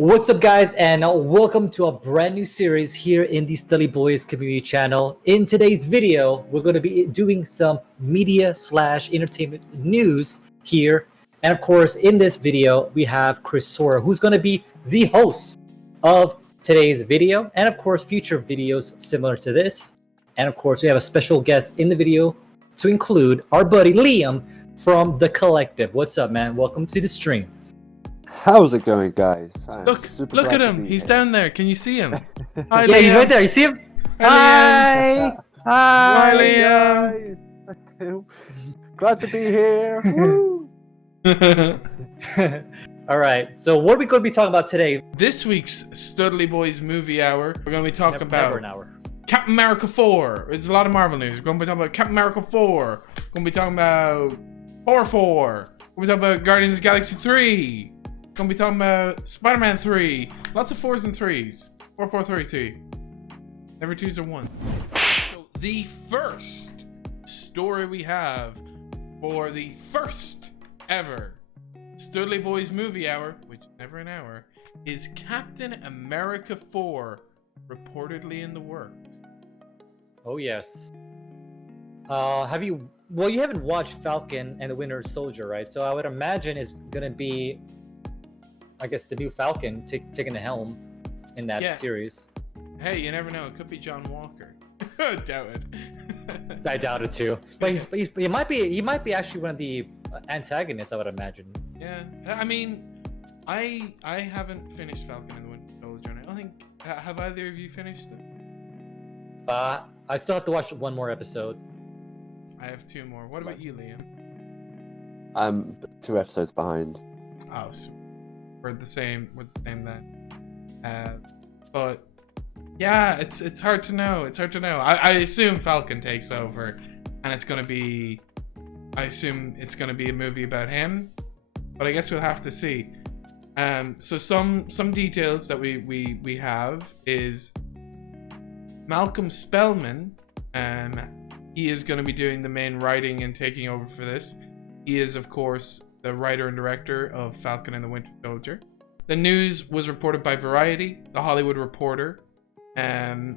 What's up, guys, and welcome to a brand new series here in the Study Boys community channel. In today's video, we're going to be doing some media / entertainment news here. And of course, in this video, we have Chrisora, who's going to be the host of today's video, and of course, future videos similar to this. And of course, we have a special guest in the video to include our buddy Liam from The Collective. What's up, man? Welcome to the stream. How's it going, guys? Look at him. He's down there. Can you see him? Hi, Yeah, Liam. he's right there. You see him? Hi, Hi. Liam. Liam. Glad to be here. Woo! All right. So what are we going to be talking about today? This week's Studley Boys Movie Hour, we're going to be talking Never about an hour. Captain America 4. It's a lot of Marvel news. We're going to be talking about Captain America 4. We're going to be talking about Thor 4. We're going to be talking about Guardians of the Galaxy 3. We're going to be talking about Spider-Man 3. Lots of 4s and 3s. 4, 4, 3, 2. Never 2s or 1. So the first story we have for the first ever Studley Boys Movie Hour, which is never an hour, is Captain America 4 reportedly in the works. Oh yes. Have you? Well, you haven't watched Falcon and the Winter Soldier, right? So I would imagine it's gonna be, I guess, the new Falcon taking the helm in that series. Hey, you never know. It could be John Walker. Doubt it. I doubt it too. But he might be actually one of the antagonists, I would imagine. Yeah, I mean, I haven't finished Falcon and the Winter Soldier. I don't think have either of you finished it? I still have to watch one more episode. I have 2 more. What about you, Liam? I'm 2 episodes behind. Oh, so we're the same then. But yeah, it's hard to know. It's hard to know. I assume Falcon takes over, and it's gonna be. I assume it's gonna be a movie about him, but I guess we'll have to see. So some details that we have is Malcolm Spellman. He is going to be doing the main writing and taking over for this. He is, of course, the writer and director of Falcon and the Winter Soldier. The news was reported by Variety, The Hollywood Reporter, and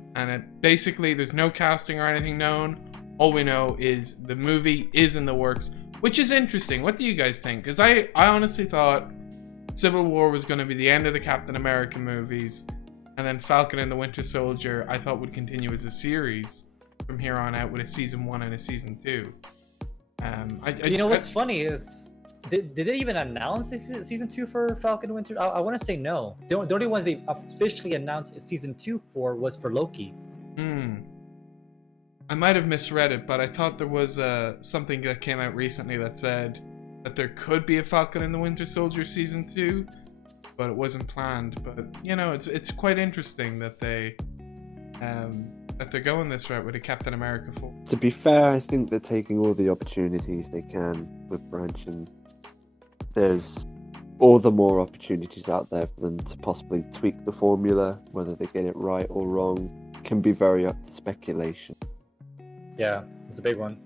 basically there's no casting or anything known. All we know is the movie is in the works, which is interesting. What do you guys think? Because I honestly thought Civil War was going to be the end of the Captain America movies, and then Falcon and the Winter Soldier I thought would continue as a series from here on out with a season 1 and a season 2. What's funny is, did they even announce season 2 for Falcon and Winter? I want to say no. The only ones they officially announced season 2 for was for Loki. I might have misread it, but I thought there was something that came out recently that said that there could be a Falcon and the Winter Soldier season 2, but it wasn't planned. But you know, it's quite interesting that they're going this route with a Captain America 4. To be fair, I think they're taking all the opportunities they can with branching. There's all the more opportunities out there for them to possibly tweak the formula. Whether they get it right or wrong can be very up to speculation. Yeah, it's a big one.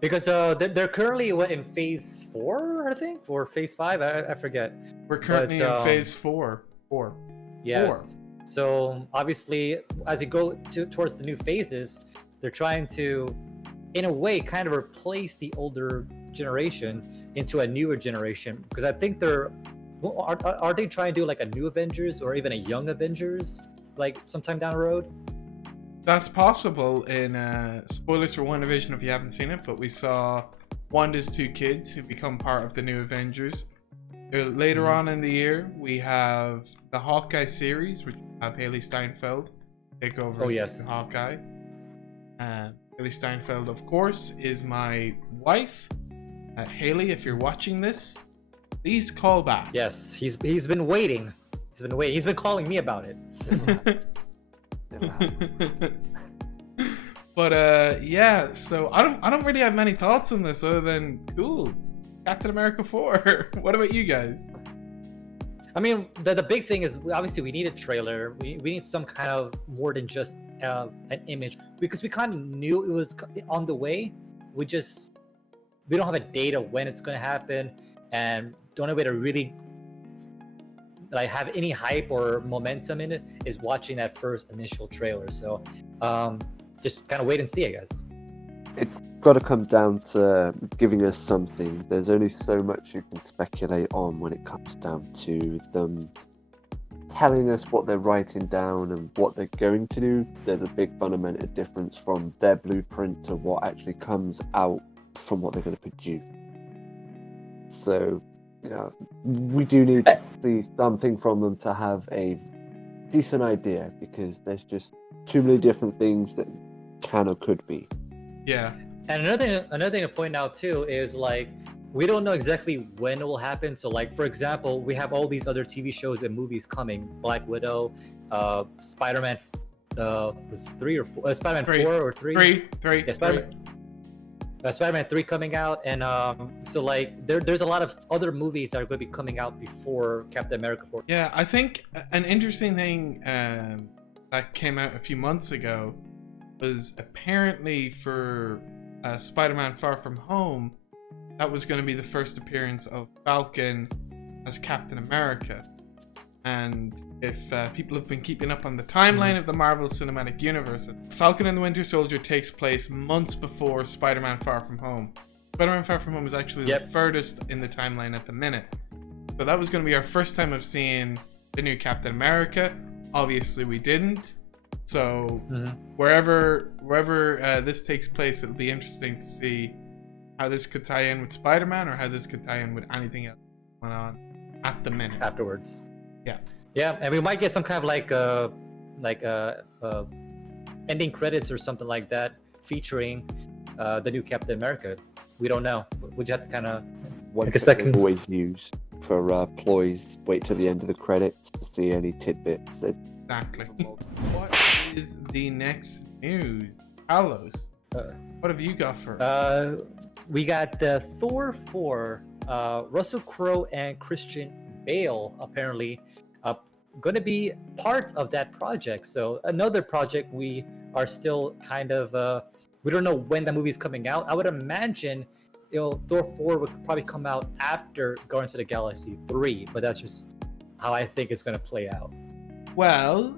Because they're currently in phase 4, I think, or phase 5. I forget. We're currently in phase 4. Yes. 4. So obviously, as you go towards the new phases, they're trying to, in a way, kind of replace the older generation into a newer generation. Because I think are they trying to do like a new Avengers or even a young Avengers, like sometime down the road? That's possible. In spoilers for WandaVision if you haven't seen it, but we saw Wanda's 2 kids who become part of the new Avengers. Later on in the year, we have the Hawkeye series, which will have Haley Steinfeld take over as Hawkeye. Haley Steinfeld, of course, is my wife. Haley, if you're watching this, please call back. Yes, he's been waiting. He's been calling me about it. But yeah, so I don't really have many thoughts on this other than cool. Captain America 4. What about you guys? I mean, the big thing is obviously we need a trailer. We need some kind of more than just an image, because we kind of knew it was on the way. We don't have a date of when it's going to happen, and the only way to really like have any hype or momentum in it is watching that first initial trailer. So just kind of wait and see, I guess. It's got to come down to giving us something. There's only so much you can speculate on when it comes down to them telling us what they're writing down and what they're going to do. There's a big fundamental difference from their blueprint to what actually comes out from what they're going to produce. So, yeah, we do need to see something from them to have a decent idea, because there's just too many different things that can or could be. Yeah. And another thing to point out too is like we don't know exactly when it will happen. So like for example, we have all these other TV shows and movies coming: Black Widow, Spider-Man, was 3 or 4? Spider-Man 4 or 3? Three. Yeah, Spider-Man 3 coming out, and so like there's a lot of other movies that are going to be coming out before Captain America 4. Yeah, I think an interesting thing that came out a few months ago was apparently for Spider-Man Far From Home, that was going to be the first appearance of Falcon as Captain America. And if people have been keeping up on the timeline of the Marvel Cinematic Universe, Falcon and the Winter Soldier takes place months before Spider-Man Far From Home. Spider-Man Far From Home is actually the furthest in the timeline at the minute. So that was going to be our first time of seeing the new Captain America. Obviously we didn't. So wherever this takes place, it'll be interesting to see how this could tie in with Spider-Man, or how this could tie in with anything else going on at the minute. Afterwards. Yeah, and we might get some kind of like ending credits or something like that featuring the new Captain America. We don't know. We just have to kind of. One thing that can always use for ploys. Wait till the end of the credits to see any tidbits. Exactly. What is the next news, Talos? What have you got for us? We got Thor 4. Russel Crowe and Christian Bale apparently going to be part of that project. So another project we are still kind of we don't know when the movie is coming out. I would imagine Thor 4 would probably come out after Guardians of the Galaxy 3, but that's just how I think it's going to play out. Well,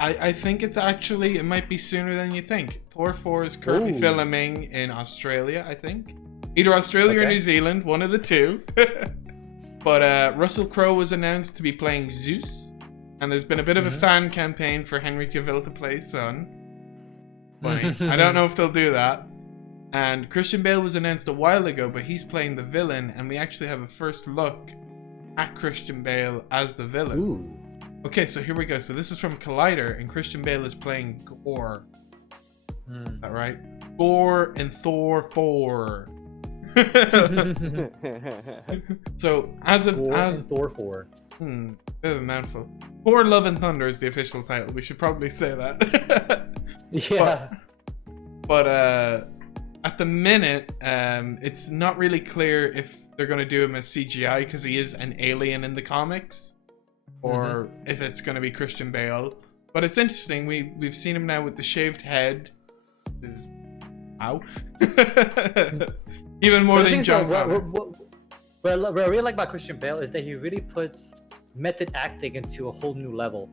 I think it might be sooner than you think. Thor 4 is currently filming in Australia, I think. Either Australia or New Zealand, one of the two. But Russel Crowe was announced to be playing Zeus, and there's been a bit of a fan campaign for Henry Cavill to play Son. Funny. I don't know if they'll do that. And Christian Bale was announced a while ago, but he's playing the villain, and we actually have a first look at Christian Bale as the villain. Ooh. Okay, so here we go. So this is from Collider, and Christian Bale is playing Gore. Is that right? Gore in Thor 4. So as Thor 4. Bit of a mouthful. Thor: Love and Thunder is the official title. We should probably say that. Yeah. But at the minute, it's not really clear if they're going to do him as CGI because he is an alien in the comics, or if it's going to be Christian Bale. But it's interesting. We've seen him now with the shaved head. Even more than John Connor. What I really like about Christian Bale is that he really puts method acting into a whole new level.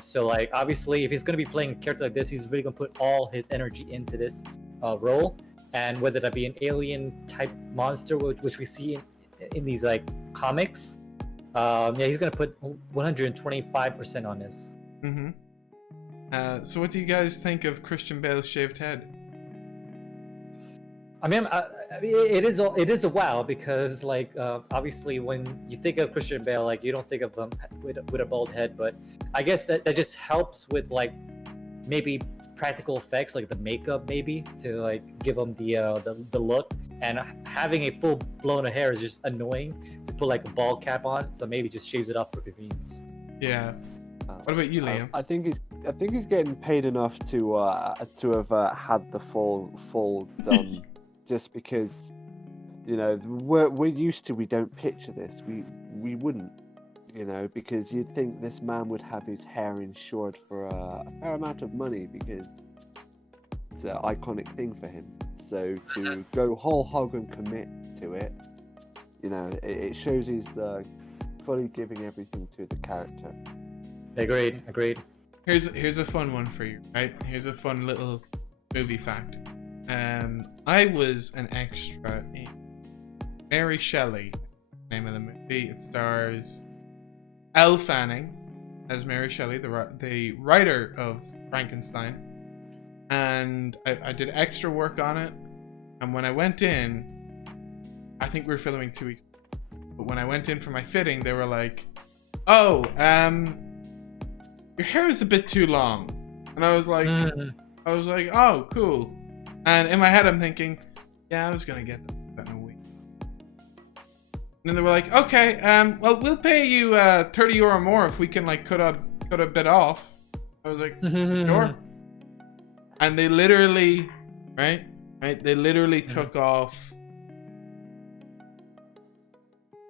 So like obviously if he's going to be playing a character like this, he's really going to put all his energy into this role, and whether that be an alien type monster, which we see in these like comics, he's going to put 125% on this. So what do you guys think of Christian Bale's shaved head? I mean, it is a wow, because like obviously when you think of Christian Bale, like you don't think of him with a bald head, but I guess that just helps with like maybe practical effects, like the makeup, maybe to like give him the look. And having a full blown hair is just annoying to put like a bald cap on, so maybe just shaves it off for convenience. Yeah. What about you, Liam? I think he's getting paid enough to have had the full done. Just because, we're used to, we don't picture this. We wouldn't, because you'd think this man would have his hair insured for a fair amount of money, because it's an iconic thing for him. So to go whole hog and commit to it, it shows he's fully giving everything to the character. Agreed. Here's a fun one for you, right? Here's a fun little movie fact. I was an extra in Mary Shelley, name of the movie. It stars Elle Fanning as Mary Shelley, the writer of Frankenstein, and I did extra work on it. And when I went in, I think we were filming 2 weeks, but when I went in for my fitting, they were like, "Oh, your hair is a bit too long," and I was like, "Oh, cool." And in my head, I'm thinking, "Yeah, I was gonna get that in a week." And then they were like, "Okay, well, we'll pay you €30 more if we can like cut a bit off." I was like, "Sure." And they literally, right, they literally took off.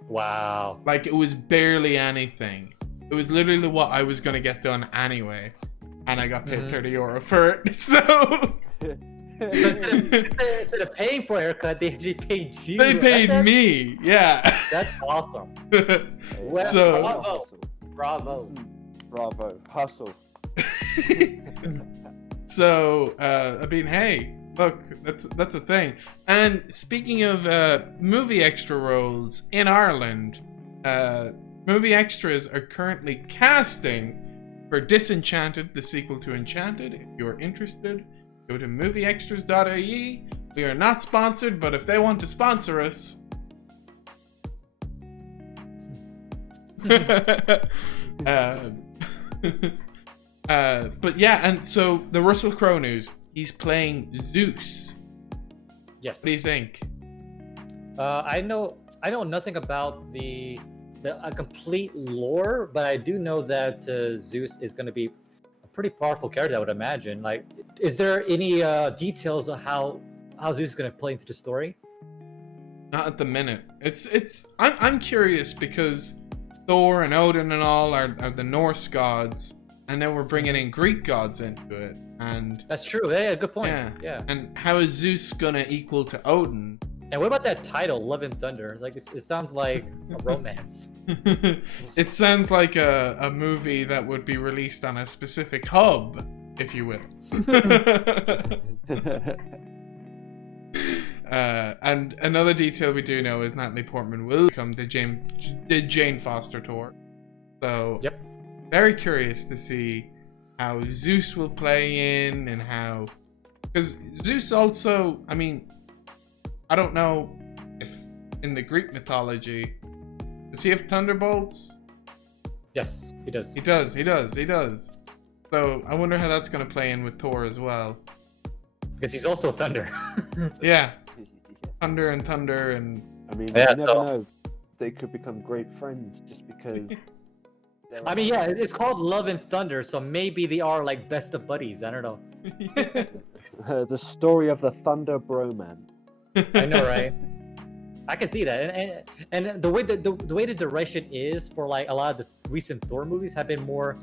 Wow. Like it was barely anything. It was literally what I was gonna get done anyway, and I got paid €30 for it. So. Instead of paying for a haircut, they actually paid you. They paid me, yeah. That's awesome. Well, So, bravo. Hustle. So, I mean, hey, look, that's a thing. And speaking of movie extra roles in Ireland, movie extras are currently casting for Disenchanted, the sequel to Enchanted. If you're interested, go to movieextras.ie. We are not sponsored, but if they want to sponsor us, but yeah, and so the Russel Crowe news. He's playing Zeus. Yes. What do you think? I know nothing about the complete lore, but I do know that Zeus is going to be a pretty powerful character, I would imagine. Like, is there any details of how Zeus is going to play into the story? Not at the minute. I'm curious because Thor and Odin and all are the Norse gods, and then we're bringing in Greek gods into it, and that's true. Yeah, good point. Yeah. And how is Zeus gonna equal to Odin? And what about that title, Love and Thunder? Like, it sounds like a romance. It sounds like a movie that would be released on a specific hub, if you will. And another detail we do know is Natalie Portman will become the Jane Foster tour. So, yep. Very curious to see how Zeus will play in, and how, because Zeus also, I mean, I don't know if in the Greek mythology, does he have thunderbolts? Yes, he does. He does. So I wonder how that's going to play in with Thor as well. Because he's also thunder. Yeah. Thunder, and I mean, yeah, you never know. They could become great friends just because. I mean, yeah, it's called Love and Thunder, so maybe they are like best of buddies. I don't know. The story of the Thunder Bromance. I know, right? I can see that, and the way the direction is for like a lot of the recent Thor movies have been more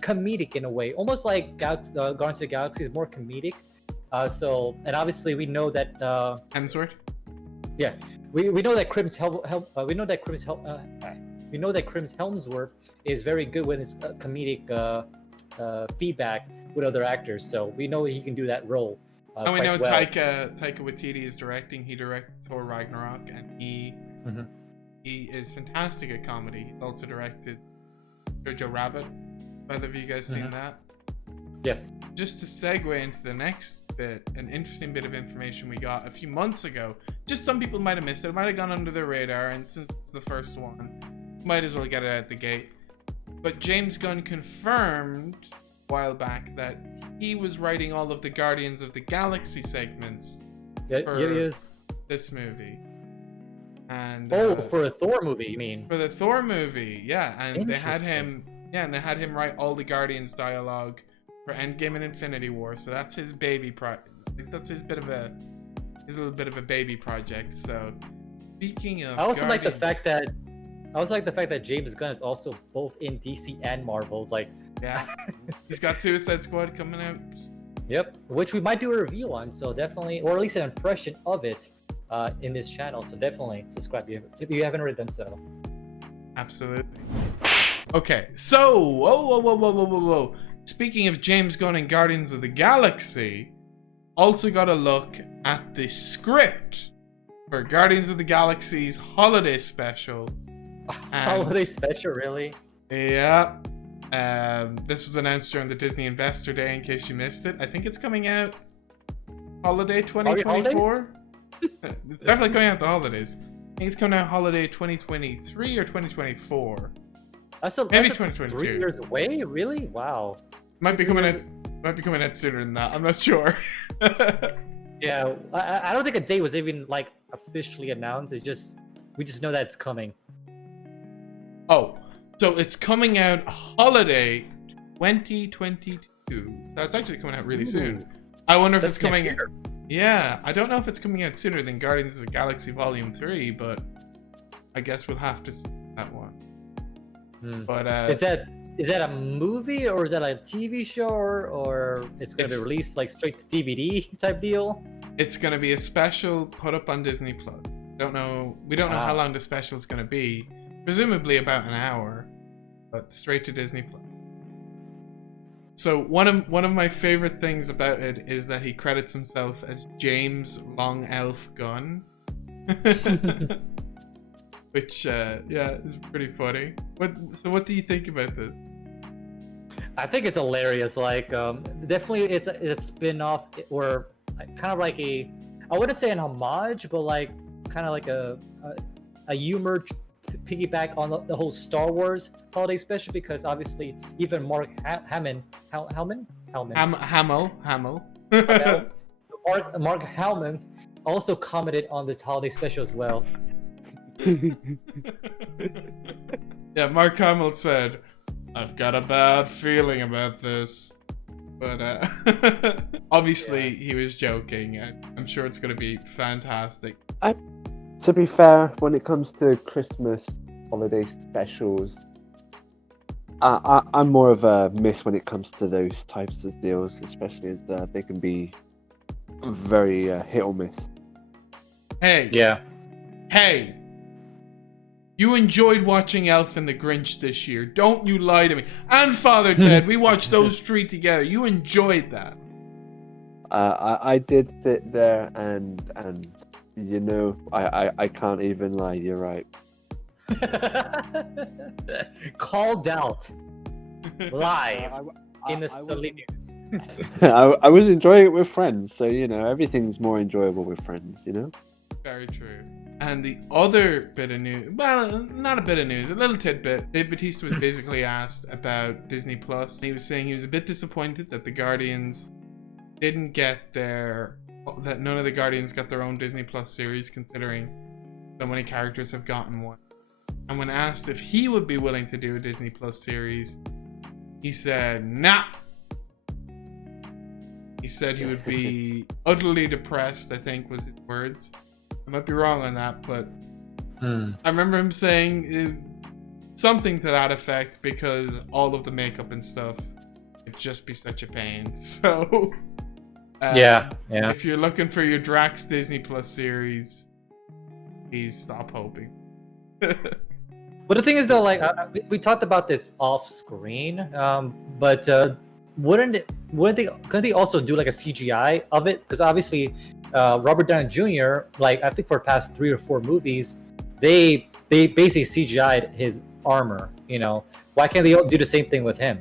comedic in a way, almost like Guardians of the Galaxy is more comedic. So, and obviously we know that Hemsworth. Yeah, we know that Crims Helmsworth is very good with his comedic feedback with other actors, so we know he can do that role. And we know well. Taika Waititi is directing. He directed Thor Ragnarok, and he is fantastic at comedy. He's also directed Jojo Rabbit. Whether you guys seen that? Yes. Just to segue into the next bit, an interesting bit of information we got a few months ago. Just some people might have missed it. It might have gone under their radar, and since it's the first one, might as well get it out the gate. But James Gunn confirmed a while back that he was writing all of the Guardians of the Galaxy segments for this movie. And for a Thor movie, you mean? For the Thor movie, yeah. And they had him write all the Guardians dialogue for Endgame and Infinity War. So that's his baby project. I think that's his little bit of a baby project. So speaking of, I also like the fact that James Gunn is also both in DC and Marvel. Like, yeah, he's got Suicide Squad coming out. Yep, which we might do a review on. So definitely, or at least an impression of it in this channel. So definitely subscribe if you haven't already done so. Absolutely. Okay, so whoa. Speaking of James Gunn and Guardians of the Galaxy, also got a look at the script for Guardians of the Galaxy's holiday special. Holiday special, really? Yeah. This was announced during the Disney Investor Day, in case you missed it. I think it's coming out holiday 2024. It's definitely coming out the holidays. I think it's coming out holiday 2023 or 2024. Maybe 2022. 3 years away, really? Wow. Might be coming out sooner than that. I'm not sure. Yeah, I don't think a date was even like officially announced. We just know that it's coming. Oh, so it's coming out holiday 2022. So it's actually coming out really soon. I wonder if it's coming out. Yeah, I don't know if it's coming out sooner than Guardians of the Galaxy Volume 3, but I guess we'll have to see that one. But is that a movie or is that a TV show or it's going to be released like straight to DVD type deal? It's going to be a special put up on Disney Plus. We don't know how long the special is going to be. Presumably about an hour, but straight to Disney Plus. So one of my favorite things about it is that he credits himself as James Long Elf Gunn. Which is pretty funny. What do you think about this? I think it's hilarious. Like, definitely it's a spin-off or kind of like I wouldn't say an homage, but like kind of like a humor piggyback on the whole Star Wars holiday special, because obviously even Mark Hamill. So Mark Hamill also commented on this holiday special as well. Yeah, Mark Hamill said, "I've got a bad feeling about this," but obviously he was joking. I'm sure it's going to be fantastic. To be fair, when it comes to Christmas holiday specials, I'm more of a miss when it comes to those types of deals, especially as they can be very hit or miss. Hey, you enjoyed watching Elf and the Grinch this year, don't you lie to me. And Father Ted, we watched those three together. You enjoyed that. I did sit there and you know, I can't even lie, you're right. Called out live in the Sully News. I was enjoying it with friends, so you know, everything's more enjoyable with friends, you know? Very true. And the other bit of news, well, not a bit of news, a little tidbit. Dave Bautista was basically asked about Disney Plus. He was saying he was a bit disappointed that the Guardians didn't get that none of the Guardians got their own Disney Plus series, considering so many characters have gotten one. And when asked if he would be willing to do a Disney Plus series, he said, nah. He said he would be utterly depressed, I think was his words. I might be wrong on that, but I remember him saying something to that effect, because all of the makeup and stuff would just be such a pain. So yeah. If you're looking for your Drax Disney Plus series, please stop hoping. But the thing is, though, like we talked about this off screen, but couldn't they also do like a CGI of it? Because obviously, Robert Downey Jr., like I think for the past 3 or 4 movies, they basically CGI'd his armor. You know, why can't they do the same thing with him?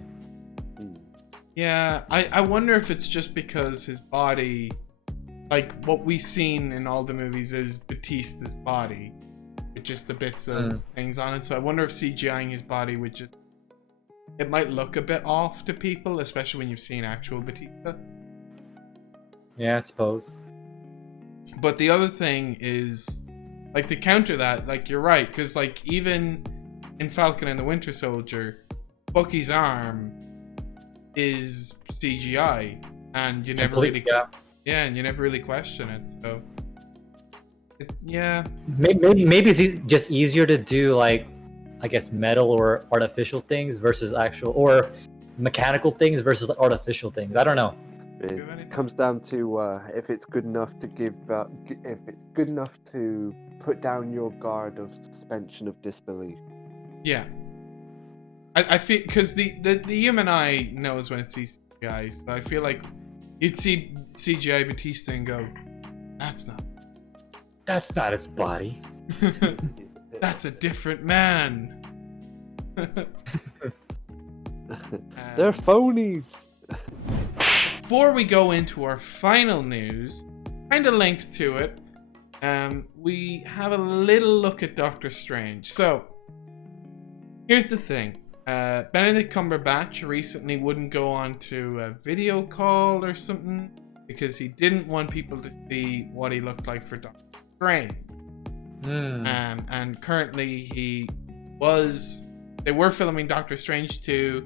Yeah, I wonder if it's just because his body, like what we've seen in all the movies, is Bautista's body, with just the bits of things on it. So I wonder if CGIing his body would just, it might look a bit off to people, especially when you've seen actual Bautista. Yeah, I suppose. But the other thing is, like, to counter that, like, you're right, because like even in Falcon and the Winter Soldier, Bucky's arm is CGI, and you never really and you never really question it. So maybe it's just easier to do, like, I guess, metal or artificial things versus actual, or mechanical things versus artificial things. I don't know. It comes down to if it's good enough to if it's good enough to put down your guard of suspension of disbelief. Yeah. I feel because the human eye knows when it sees CGI, so I feel like you'd see CGI Batista and go, "That's not his body." that's a different man." They're phonies. Before we go into our final news, kind of linked to it, we have a little look at Doctor Strange. So here's the thing. Benedict Cumberbatch recently wouldn't go on to a video call or something because he didn't want people to see what he looked like for Doctor Strange. And currently they were filming Doctor Strange 2,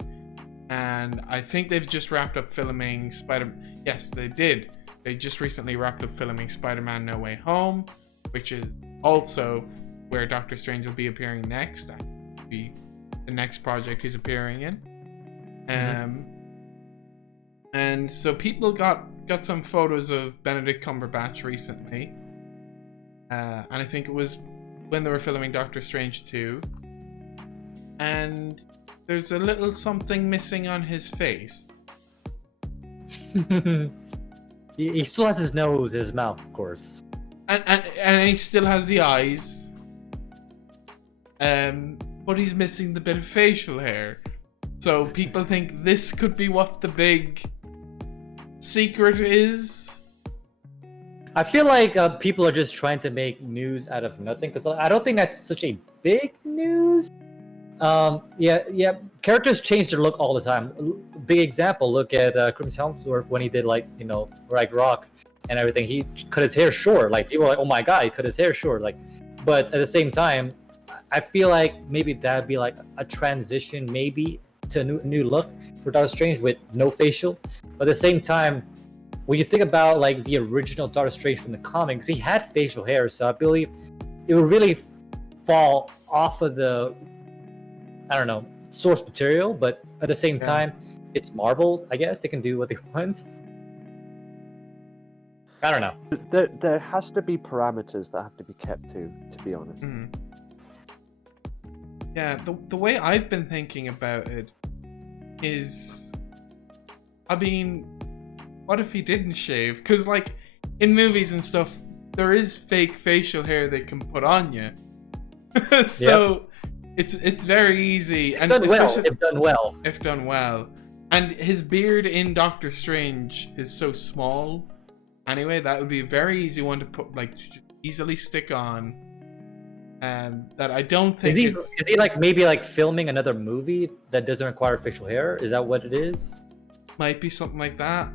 and I think they've just wrapped up filming Yes, they did. They just recently wrapped up filming Spider-Man No Way Home, which is also where Doctor Strange will be appearing next. That will be the next project he's appearing in. And so people got some photos of Benedict Cumberbatch recently. And I think it was when they were filming Doctor Strange 2. And there's a little something missing on his face. He still has his nose, his mouth, of course. And he still has the eyes. But he's missing the bit of facial hair. So people think this could be what the big secret is. I feel like people are just trying to make news out of nothing, because I don't think that's such a big news. Yeah, characters change their look all the time. Big example, look at Chris Hemsworth when he did Ragnarok and everything. He cut his hair short. Like, people were like, "Oh my god, he cut his hair short." Like, but at the same time, I feel like maybe that'd be like a transition, maybe to a new look for Doctor Strange with no facial. But at the same time, when you think about like the original Doctor Strange from the comics, he had facial hair, so I believe it would really fall off of the, I don't know, source material. But at the same time, it's Marvel. I guess they can do what they want. I don't know. There has to be parameters that have to be kept to be honest. Yeah, the way I've been thinking about it is, I mean, what if he didn't shave? Because, like, in movies and stuff, there is fake facial hair they can put on you. So it's very easy. If done well. If done well. And his beard in Doctor Strange is so small. Anyway, that would be a very easy one to put, like, easily stick on. That I don't think is he like maybe like filming another movie that doesn't require facial hair? Is that what it is? Might be something like that.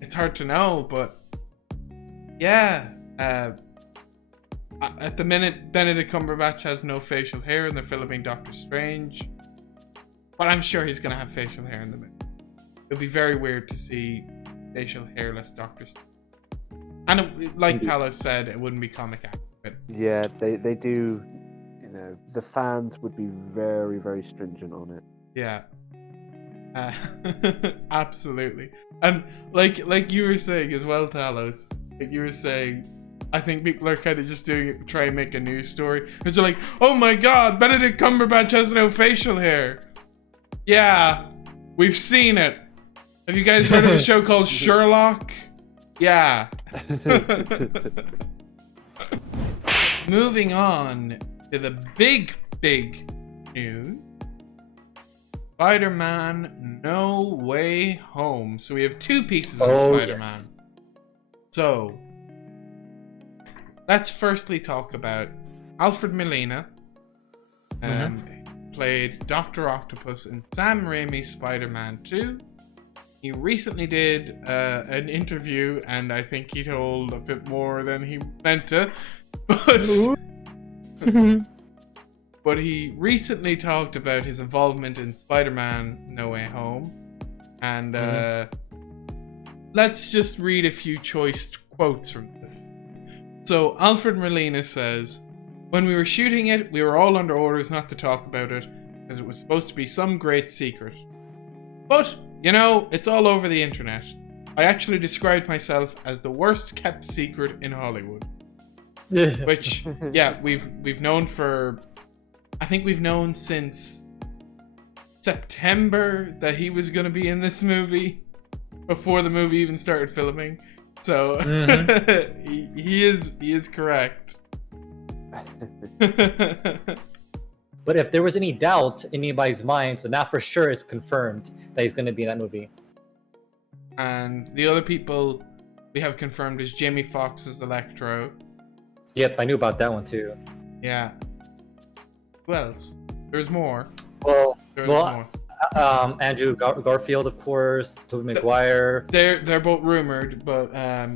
It's hard to know, but yeah. At the minute, Benedict Cumberbatch has no facial hair, and they're filming Doctor Strange. But I'm sure he's gonna have facial hair in the minute. It'd be very weird to see facial hairless Doctor Strange. And like Talos said, it wouldn't be comic accurate. Yeah, they do. You know, the fans would be very, very stringent on it. Yeah. Absolutely. And like you were saying as well, Talos. Like you were saying, I think people are kind of just doing it to try and make a news story. Because they're like, "Oh my god, Benedict Cumberbatch has no facial hair." Yeah, we've seen it. Have you guys heard of the show called Sherlock? Yeah. Moving on to the big news. Spider-Man No Way Home. So we have two pieces on Spider-Man. Yes. So let's firstly talk about Alfred Molina. Played Dr. Octopus in Sam Raimi's Spider-Man 2. He recently did an interview, and I think he told a bit more than he meant to. But he recently talked about his involvement in Spider-Man No Way Home. And let's just read a few choice quotes from this. So Alfred Molina says, "When we were shooting it, we were all under orders not to talk about it, because it was supposed to be some great secret. But, you know, it's all over the internet. I actually described myself as the worst kept secret in Hollywood." Which, yeah, we've known for I think we've known since September that he was going to be in this movie before the movie even started filming. So he is correct. But if there was any doubt in anybody's mind, so now for sure it's confirmed that he's going to be in that movie. And the other people we have confirmed is Jamie Foxx as Electro. Yep, I knew about that one too. Yeah. Who else? There's more. Well, There's more. Andrew Garfield, of course, Tobey Maguire. They're both rumored, but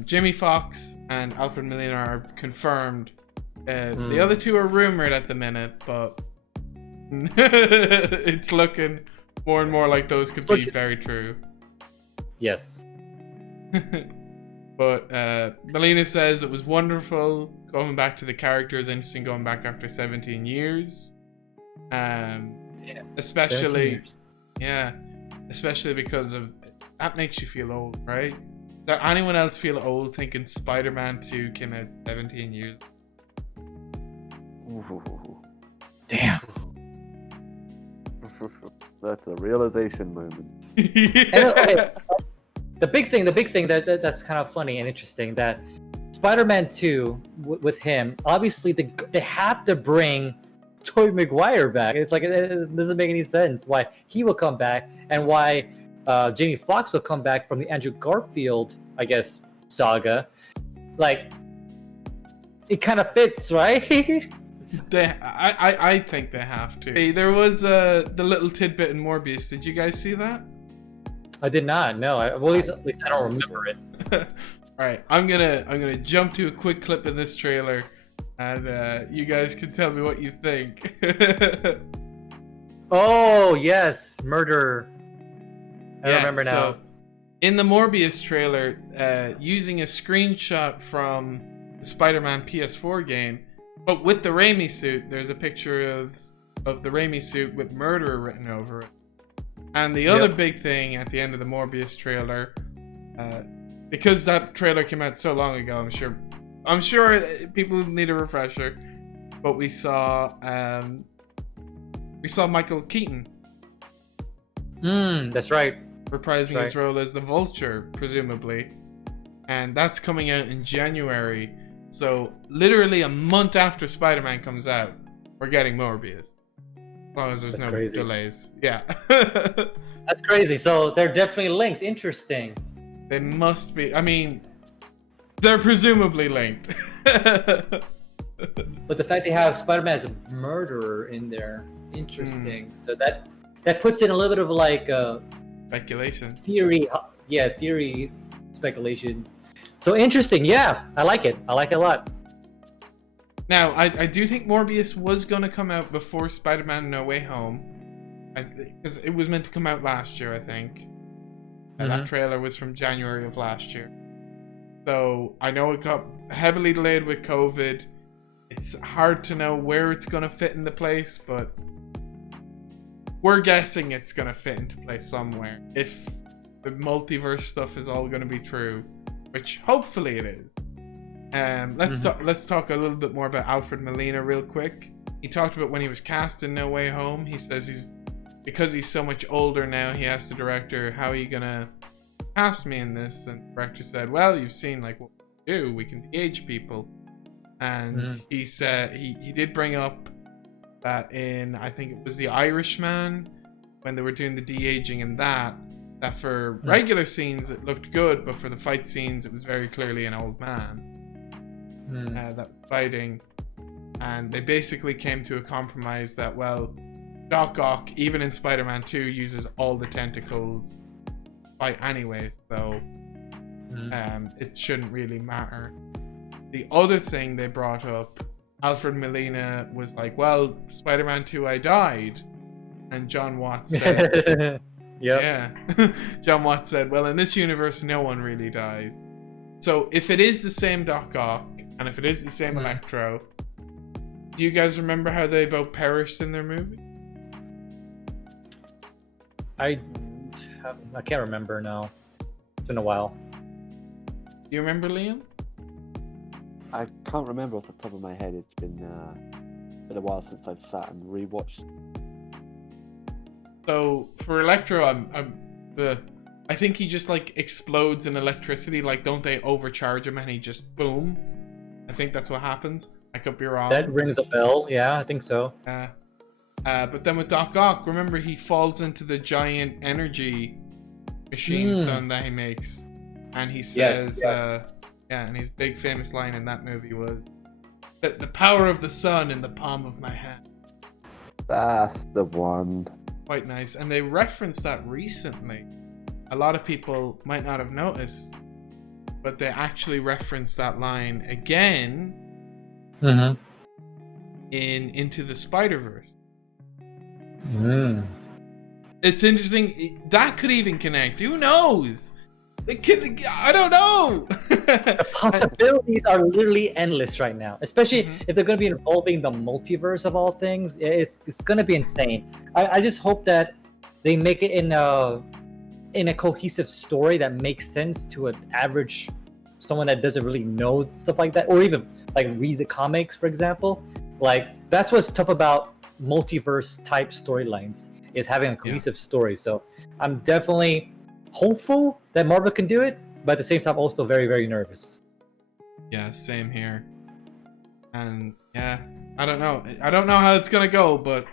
Jamie Foxx and Alfred Molina are confirmed. The other two are rumored at the minute, but it's looking more and more like those could be very true. Yes. But Molina says it was wonderful going back to the characters, interesting going back after 17 years. Especially, especially because of that makes you feel old, right? Does anyone else feel old thinking Spider-Man 2 came out 17 years? Damn. That's a realization moment. Okay, the big thing that's kind of funny and interesting that Spider-Man 2 with him, obviously they have to bring Tobey Maguire back. It's like it doesn't make any sense why he will come back and why Jamie Foxx will come back from the Andrew Garfield, I guess, saga. Like, it kind of fits, right? I think they have to. Hey, there was the little tidbit in Morbius. Did you guys see that? I did not. No, at least I don't remember it. All right, I'm gonna jump to a quick clip in this trailer, and you guys can tell me what you think. Oh yes, murder. I remember now. So in the Morbius trailer, using a screenshot from the Spider-Man PS4 game, but with the Raimi suit, there's a picture of the Raimi suit with murderer written over it. And the other big thing at the end of the Morbius trailer, because that trailer came out so long ago, I'm sure people need a refresher, but we saw Michael Keaton. That's right. Reprising his role as the Vulture, presumably. And that's coming out in January. So, literally a month after Spider-Man comes out, we're getting Morbius. As long as there's no delays. Yeah. That's crazy. So, they're definitely linked. Interesting. They must be. I mean, they're presumably linked. But the fact they have Spider-Man as a murderer in there, interesting. So that puts in a little bit of like speculation. Theory speculations. So interesting. Yeah, I like it. I like it a lot. Now, I do think Morbius was going to come out before Spider-Man No Way Home. Because it was meant to come out last year, I think. And that trailer was from January of last year. So, I know it got heavily delayed with COVID. It's hard to know where it's going to fit into place, but we're guessing it's going to fit into place somewhere. If the multiverse stuff is all going to be true, which hopefully it is. Let's talk a little bit more about Alfred Molina real quick. He talked about when he was cast in No Way Home. He says because he's so much older now, he asked the director, how are you gonna cast me in this? And the director said, well, you've seen like what we do, we can de-age people. And he said he did bring up that in, I think it was The Irishman, when they were doing the de-aging in that for regular scenes it looked good, but for the fight scenes it was very clearly an old man that was fighting. And they basically came to a compromise that, well, Doc Ock, even in Spider-Man 2, uses all the tentacles fight anyway, so it shouldn't really matter. The other thing they brought up, Alfred Molina was like, well, Spider-Man 2, I died. And John Watts said, yeah. John Watts said, well, in this universe, no one really dies. So if it is the same Doc Ock, and if it is the same Electro, do you guys remember how they both perished in their movie? I can't remember now. It's been a while. Do you remember, Liam? I can't remember off the top of my head. It's been been a while since I've sat and rewatched. So for Electro, I think he just like explodes in electricity. Like, don't they overcharge him and he just boom? I think that's what happens. I could be wrong. That rings a bell. Yeah, I think so. But then with Doc Ock, remember he falls into the giant energy machine sun that he makes, and he says, yes. and his big famous line in that movie was, "The power of the sun in the palm of my hand." That's the one. Quite nice, and they referenced that recently. A lot of people might not have noticed, but they actually referenced that line again in Into the Spider-Verse. It's interesting. That could even connect. Who knows? It could. I don't know. The possibilities are literally endless right now, especially if they're going to be involving the multiverse of all things. It's going to be insane. I just hope that they make it in a cohesive story that makes sense to an average someone that doesn't really know stuff like that, or even like read the comics, for example. Like, that's what's tough about multiverse type storylines, is having a cohesive story. So I'm definitely hopeful that Marvel can do it, but at the same time also very, very nervous. Yeah, same here. And yeah, I don't know how it's gonna go, but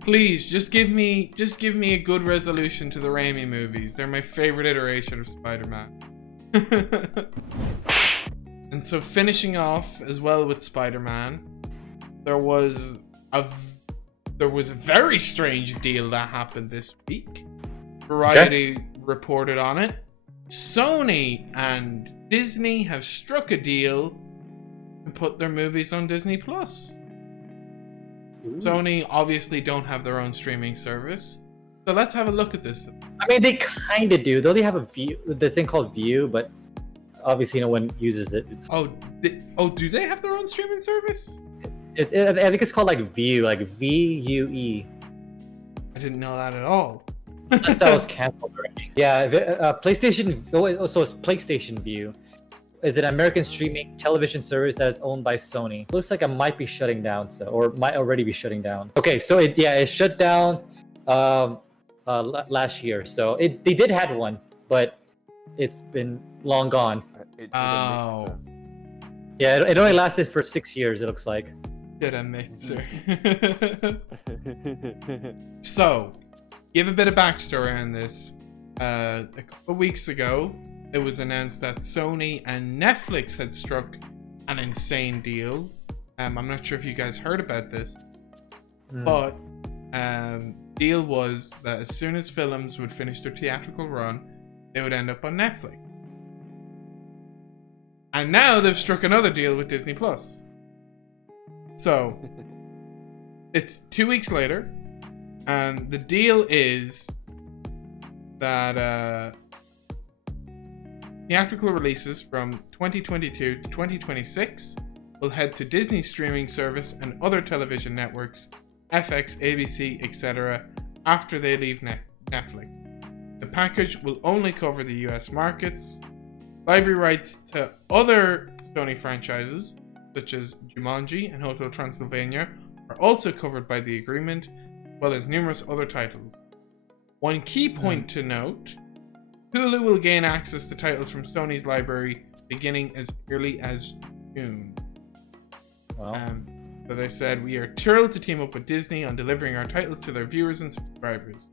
please just give me a good resolution to the Raimi movies. They're my favorite iteration of Spider-Man. And so finishing off as well with Spider-Man, there was a very strange deal that happened this week. Variety reported on it. Sony and Disney have struck a deal to put their movies on Disney Plus. Sony obviously don't have their own streaming service, so let's have a look at this. I mean, they kind of do, though. They have the thing called View, but obviously no one uses it. Do they have their own streaming service? I think it's called like View, like VUE. I didn't know that at all. Unless that was canceled already. Yeah, PlayStation. So it's PlayStation View. Is an American streaming television service that is owned by Sony. Looks like it might be shutting down, or might already be shutting down. Okay, so it shut down last year. So they did have one, but it's been long gone. Yeah, it only lasted for 6 years. It looks like. Did a mixer. So, give a bit of backstory on this. A couple of weeks ago, it was announced that Sony and Netflix had struck an insane deal. I'm not sure if you guys heard about this, but deal was that as soon as films would finish their theatrical run, they would end up on Netflix. And now they've struck another deal with Disney Plus. So, it's 2 weeks later, and the deal is that theatrical releases from 2022 to 2026 will head to Disney streaming service and other television networks, FX, ABC, etc., after they leave Netflix. The package will only cover the US markets. Library rights to other Sony franchises, such as Jumanji and Hotel Transylvania, are also covered by the agreement, as well as numerous other titles. One key point to note: Hulu will gain access to titles from Sony's library beginning as early as June. Wow. So they said, "We are thrilled to team up with Disney on delivering our titles to their viewers and subscribers.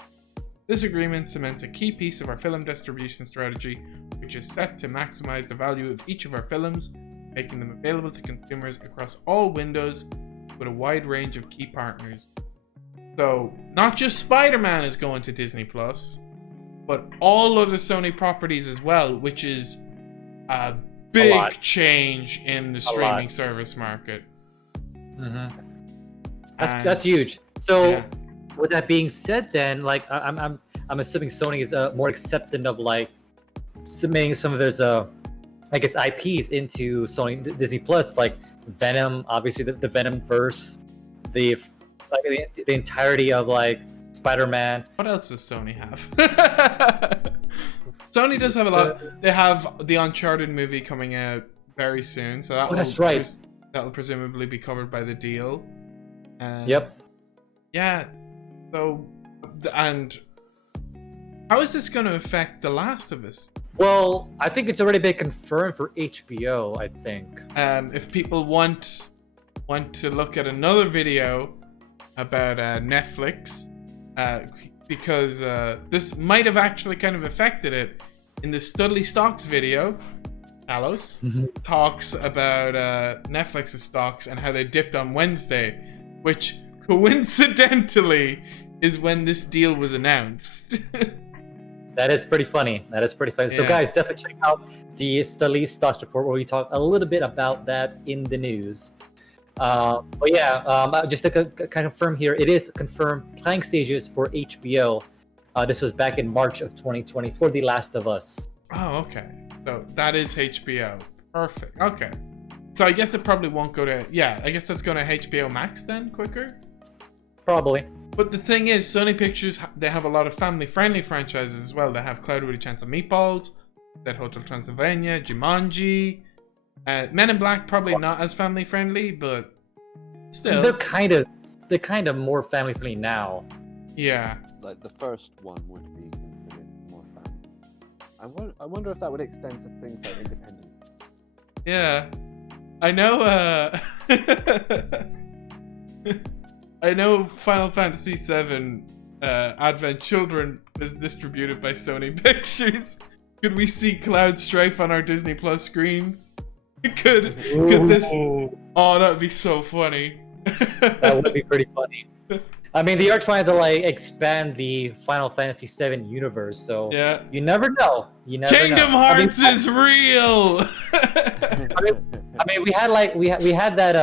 This agreement cements a key piece of our film distribution strategy, which is set to maximize the value of each of our films, making them available to consumers across all windows with a wide range of key partners." So, not just Spider-Man is going to Disney Plus, but all other Sony properties as well, which is a big change in the streaming service market. That's huge. So, with that being said, then, like, I'm assuming Sony is more accepting of like submitting some of those I guess IPs into Sony Disney Plus, like Venom, obviously the Venom verse, the entirety of like Spider-Man. What else does Sony have? Sony does have a lot. They have the Uncharted movie coming out very soon, so that's right. That'll presumably be covered by the deal. Yep. Yeah. So, and how is this going to affect The Last of Us? Well, I think it's already been confirmed for HBO, I think. If people want to look at another video about Netflix, because this might have actually kind of affected it. In the Studley Stocks video, Talos talks about Netflix's stocks and how they dipped on Wednesday, which coincidentally is when this deal was announced. That is pretty funny. That is pretty funny. So Yeah. guys, definitely check out the Studley Stocks report where we talk a little bit about that in the news. But yeah, just to confirm here, it is confirmed planning stages for HBO. This was back in March of 2020 for The Last of Us. Oh, okay. So that is HBO. Perfect. Okay. So I guess it probably won't go to... Yeah, I guess that's going to HBO Max then, quicker? Probably. But the thing is, Sony Pictures, they have a lot of family-friendly franchises as well. They have Cloud Chance of Meatballs, Dead Hotel Transylvania, Jumanji. Men in Black, probably not as family-friendly, but still. They're kind of more family friendly now. Yeah. Like the first one would be considered more family. I wonder if that would extend to things like Independence. Yeah. I know, I know Final Fantasy VII Advent Children is distributed by Sony Pictures. Could we see Cloud Strife on our Disney Plus screens? Could this... Oh, that would be so funny. That would be pretty funny. I mean, they are trying to like expand the Final Fantasy VII universe, so Yeah. you never know. You never Kingdom know. Hearts is real. I mean, we had that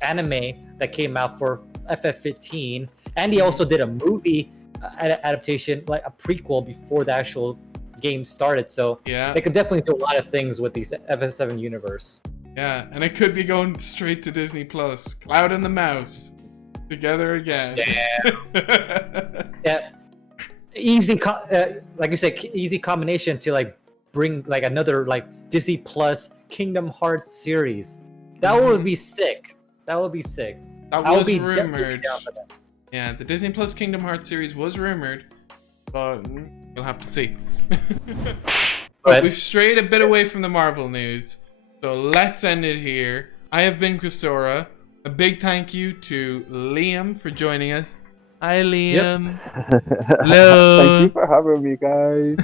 anime that came out for FF15, and he also did a movie adaptation, like a prequel before the actual game started. So Yeah. they could definitely do a lot of things with these FF7 universe. Yeah, and it could be going straight to Disney Plus. Cloud and the Mouse together again. Yeah. Yeah, easy, like you said, easy combination to like bring like another like Disney Plus Kingdom Hearts series. That would be sick. That would be sick. That I would was be definitely rumored. down for that. Yeah, the Disney Plus Kingdom Hearts series was rumored, but we'll have to see. But we've strayed a bit away from the Marvel news, so let's end it here. I have been Chrisora. A big thank you to Liam for joining us. Hi, Liam. Hello. Thank you for having me, guys.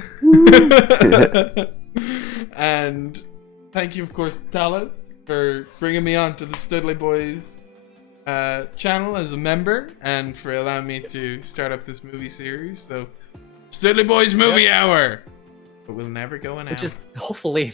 And thank you, of course, Talos, for bringing me on to the Studley Boys channel as a member, and for allowing me to start up this movie series. So, Studley Boys Movie Hour, but we'll never go an hour. Which is hopefully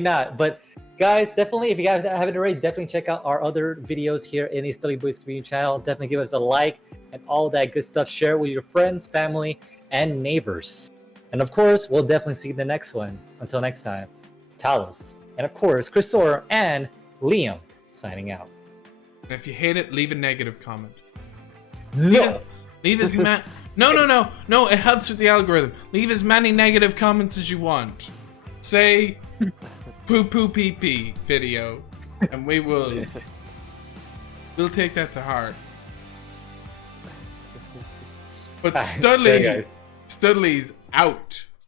not. But guys, definitely, if you guys haven't already, definitely check out our other videos here in the Studley Boys community channel. Definitely give us a like and all that good stuff. Share with your friends, family, and neighbors. And of course, we'll definitely see you in the next one. Until next time, it's Talos, and of course, Chrisora and Liam signing out. And if you hate it, leave a negative comment. No. Leave as No, it helps with the algorithm. Leave as many negative comments as you want. Say poo poo pee pee video, and we'll take that to heart. But There, guys. Studley's out.